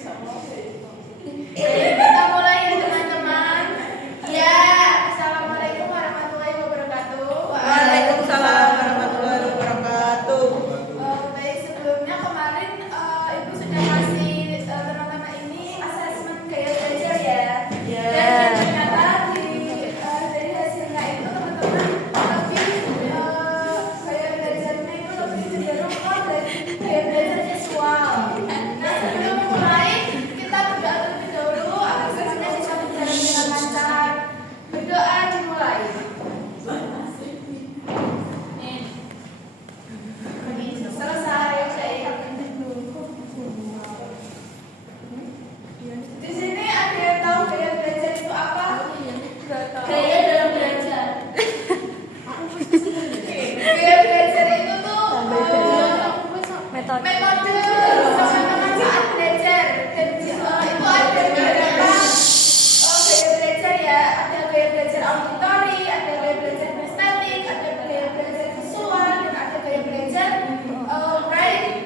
Kita mulai ya teman-teman. Ya, assalamualaikum warahmatullahi wabarakatuh. Waalaikumsalam warahmatullahi wabarakatuh. Baik, sebelumnya kemarin Ibu sudah kasih teman-teman ini asesmen gaya belajar ya. Dan ternyata dari hasilnya itu teman-teman lebih gaya belajarnya itu lebih cenderung ke gaya belajar visual. Nah, sebelum mulai kita berdoa terlebih dahulu agar semuanya bisa berjalan dengan lancar. Berdoa dimulai. Selesai. Di sini ada yang tahu gaya belajar itu apa? Gaya dalam belajar. Gaya belajar itu tuh metode teman-teman saat belajar. Dan itu ada beberapa gaya belajar ya. Ada gaya belajar auditori, ada gaya belajar kinestetik, ada gaya belajar visual, dan ada gaya belajar writing.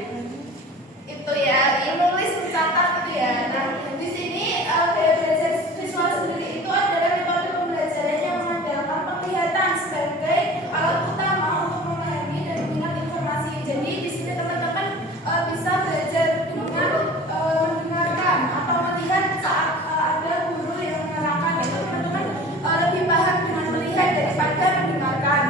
Itu ya, menulis, mencatat itu ya. Nah, di sini gaya belajar visual sendiri itu adalah metode pembelajaran yang mengandalkan penglihatan sebagai alat utama untuk memahami dan mengingat informasi. Jadi di sini teman-teman bisa belajar dengan mendengarkan atau melihat saat ada guru yang menerangkan itu teman-teman lebih paham dengan melihat daripada mendengarkan.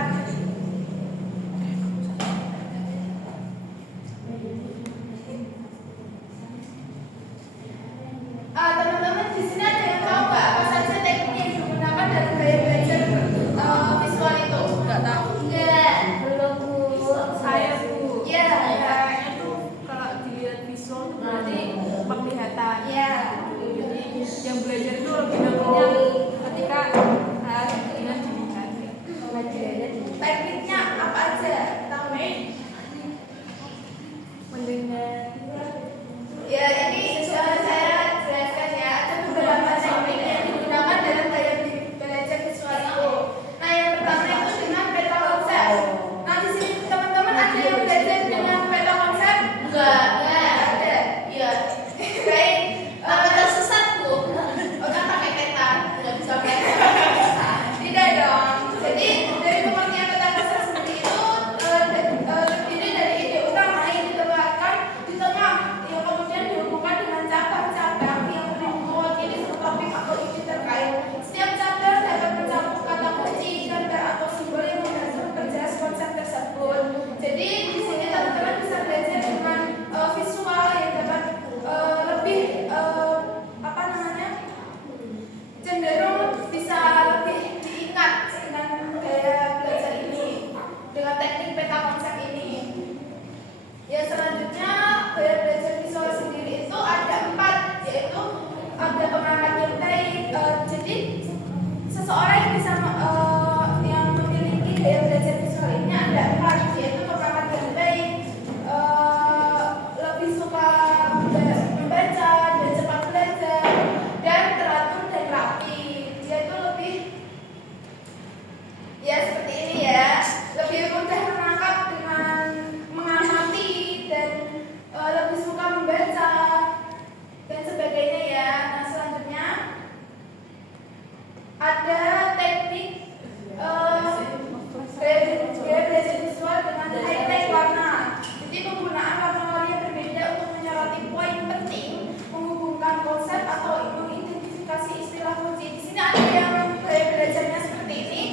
Teman-teman di sini ada yang tahu nggak apa saja teknik yang digunakan dalam gaya belajar visual itu? Nggak tahu. Enggak. Belum Bu. Saya Bu. Iya. Kayaknya tuh kalau dilihat visual tuh berarti penglihatan. Iya. Jadi yang belajar itu lebih namanya ketika dengan dilihat. Tekniknya apa aja? Tahu nih? Mendengar. Ya, ini saya jelaskan ya. Ada beberapa teknik yang digunakan dalam gaya belajar visual itu. Nah, yang pertama itu dengan peta konsep. Nah, di sini teman-teman ada yang belajar dengan peta konsep? Enggak ada. Iya. Baik. Tersesat Bu. Orang pakai peta, nggak bisa peta. Tidak dong. Jadi dari pengertian peta konsep sendiri itu terdiri dari ide utama yang ditempatkan di tengah yang kemudian dihubungkan dengan cabang-cabang yang mewakili satu topik atau ide terkait. Setiap cabang dapat mencakup kata kunci, gambar atau simbol yang memperjelas konsep tersebut. Jadi di sini teman-teman bisa belajar dengan visual yang dapat lebih cenderung bisa lebih diingat dengan gaya belajar ini, dengan teknik peta konsep ini. Ya, selanjutnya gaya belajar visual sendiri itu ada 4, yaitu ada pengamat yang baik. Jadi seseorang yang bisa yang memiliki gaya belajar visual ini ada 4, yaitu pengamat yang baik, lebih suka membaca dan cepat belajar, dan teratur dan rapi. Dia itu lebih ya seperti ini ya, lebih mudah menangkap dengan mengamati dan lebih suka membaca dan sebagainya ya. Nah, selanjutnya ada teknik gaya belajar visual dengan highlight warna. Jadi penggunaan warna-warni yang berbeda untuk menyoroti poin penting, menghubungkan konsep atau mengidentifikasi istilah kunci. Di sini ada yang gaya belajarnya seperti ini.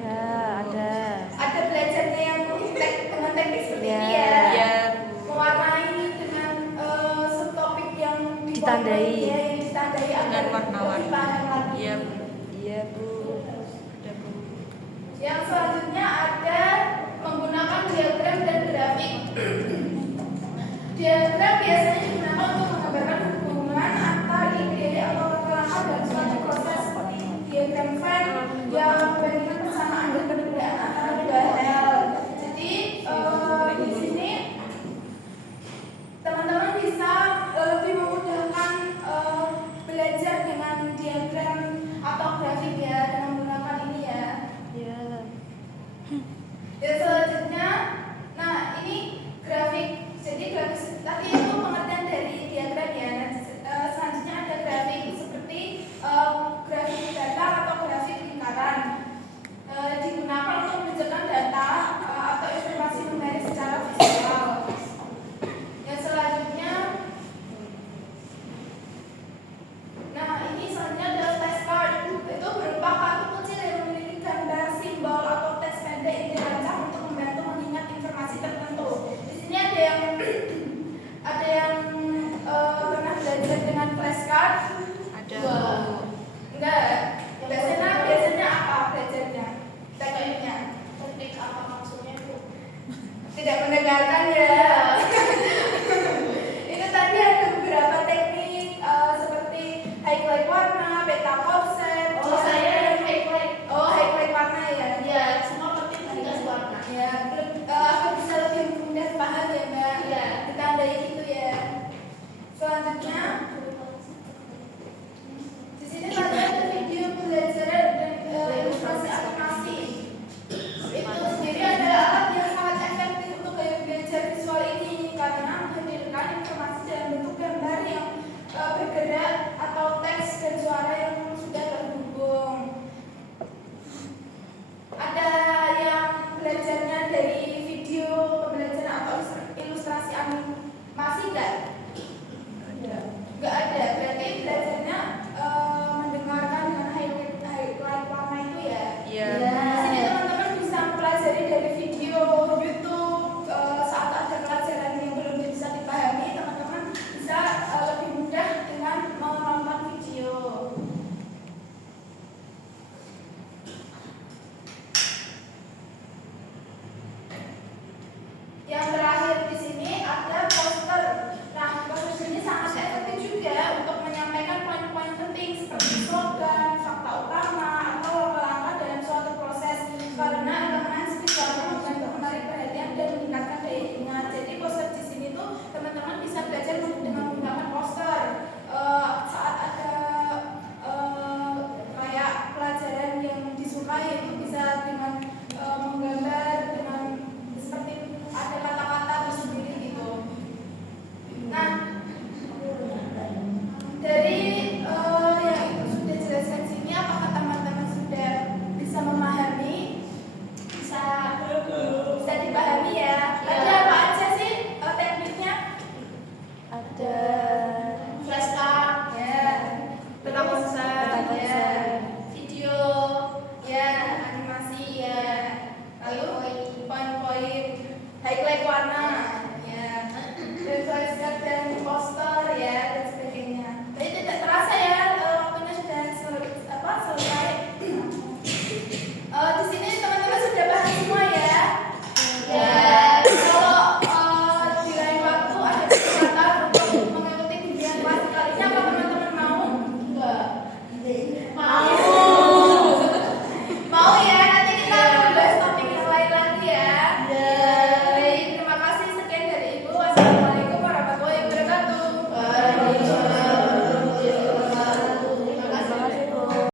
Ya, ada. Ada belajarnya yang dengan teknik seperti ini ya. Iya. Mewarnai dengan subtopik yang Ditandai. yang ditandai agar Dengan warna-warni. lebih paham lagi. Iya. Iya, Bu. Ada Bu. Yang selanjutnya ada menggunakan diagram dan grafik. Diagram biasanya digunakan untuk menggambarkan hubungan antar ide atau langkah-langkah dalam suatu proses, seperti diagram Venn yang membandingkan